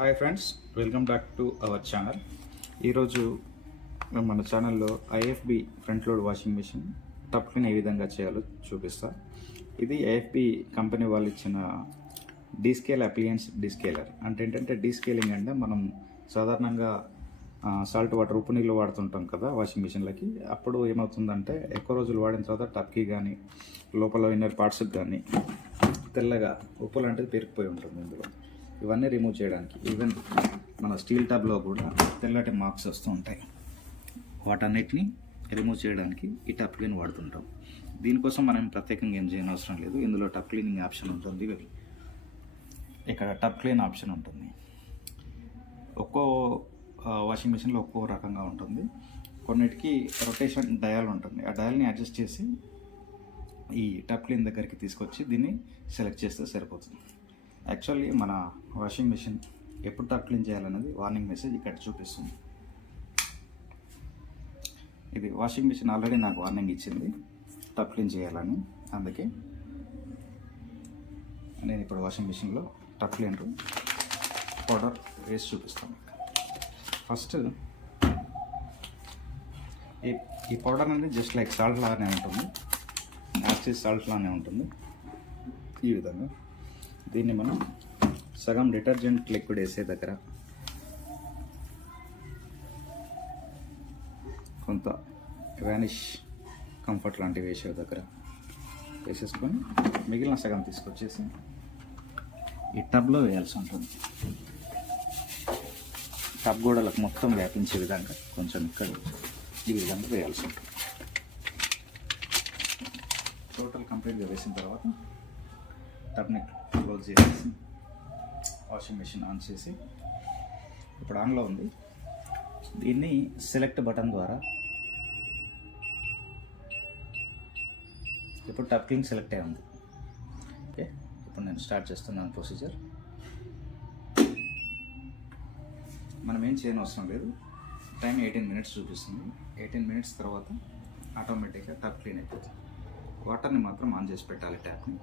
Hi friends, welcome back to our channel. ఈరోజు మన ఛానల్లో IFB front load washing machine tub clean ఏ విధంగా చేయాలో చూపిస్తా. ఇది ఐఎఫ్బి కంపెనీ వాళ్ళు ఇచ్చిన డీస్కేల్ అప్లియన్స్ డీస్కేలర్. అంటే ఏంటంటే డీస్కేలింగ్ అంటే మనం సాధారణంగా సాల్ట్ వాటర్ ఉప్పు నీళ్ళు వాడుతుంటాం కదా వాషింగ్ మిషన్లకి. అప్పుడు ఏమవుతుందంటే ఎక్కువ రోజులు వాడిన తర్వాత టప్కి కానీ లోపల ఇన్నర్ పార్ట్స్కి కానీ తెల్లగా ఉప్పు లాంటిది పెరిగిపోయి ఉంటుంది. ఇందులో ఇవన్నీ రిమూవ్ చేయడానికి, ఈవెన్ మన స్టీల్ టబ్లో కూడా తెల్లటి మార్క్స్ వస్తూ ఉంటాయి. వాటన్నిటిని రిమూవ్ చేయడానికి ఈ టప్ క్లీన్ వాడుతుంటాం. దీనికోసం మనం ప్రత్యేకంగా ఏం చేయని అవసరం లేదు. ఇందులో టప్ క్లీనింగ్ ఆప్షన్ ఉంటుంది, ఇక్కడ టప్ క్లీన్ ఆప్షన్ ఉంటుంది. ఒక్కో వాషింగ్ మిషన్లో ఒక్కో రకంగా ఉంటుంది. కొన్నిటికి రొటేషన్ డయల్ ఉంటుంది. ఆ డయల్ని అడ్జస్ట్ చేసి ఈ టప్ క్లీన్ దగ్గరికి తీసుకొచ్చి దీన్ని సెలెక్ట్ చేస్తే సరిపోతుంది. యాక్చువల్లీ మన వాషింగ్ మిషన్ ఎప్పుడు టప్ క్లీన్ చేయాలనేది వార్నింగ్ మెసేజ్ ఇక్కడ చూపిస్తుంది. ఇది వాషింగ్ మిషన్ ఆల్రెడీ నాకు వార్నింగ్ ఇచ్చింది టప్ క్లీన్ చేయాలని. అందుకే నేను ఇప్పుడు వాషింగ్ మిషన్లో టప్ క్లీనర్ పౌడర్ వేసి చూపిస్తాను. ఫస్ట్ ఈ పౌడర్ అనేది జస్ట్ లైక్ సాల్ట్ లాగానే ఉంటుంది, యాసిడ్ సాల్ట్ లాగానే ఉంటుంది. ఈ విధంగా దీన్ని మనం సగం డిటర్జెంట్ లిక్విడ్ వేసే దగ్గర, కొంత వానిష్ కంఫర్ట్ లాంటివి వేసే దగ్గర వేసేసుకొని మిగిలిన సగం తీసుకొచ్చేసి ఈ టబ్లో వేయాల్సి ఉంటుంది. టబ్ గోడలకు మొత్తం వ్యాపించే విధంగా కొంచెం ఇక్కడ ఈ విధంగా వేయాల్సి ఉంటుంది. టోటల్ కంప్లీట్గా వేసిన తర్వాత టబ్ని క్లోజ్ చేసేసి వాషింగ్ మెషిన్ ఆన్ చేసి, ఇప్పుడు ఆన్లో ఉంది, దీన్ని సెలెక్ట్ బటన్ ద్వారా ఇప్పుడు టప్ క్లీన్ సెలెక్ట్ అయి ఉంది. ఓకే, ఇప్పుడు నేను స్టార్ట్ చేస్తున్నాను ప్రొసీజర్. మనం ఏం చేయని అవసరం లేదు. టైం 18 minutes చూపిస్తుంది. 18 minutes తర్వాత ఆటోమేటిక్గా టప్ క్లీన్ అయిపోతుంది. వాటర్ని మాత్రం ఆన్ చేసి పెట్టాలి ట్యాప్ని.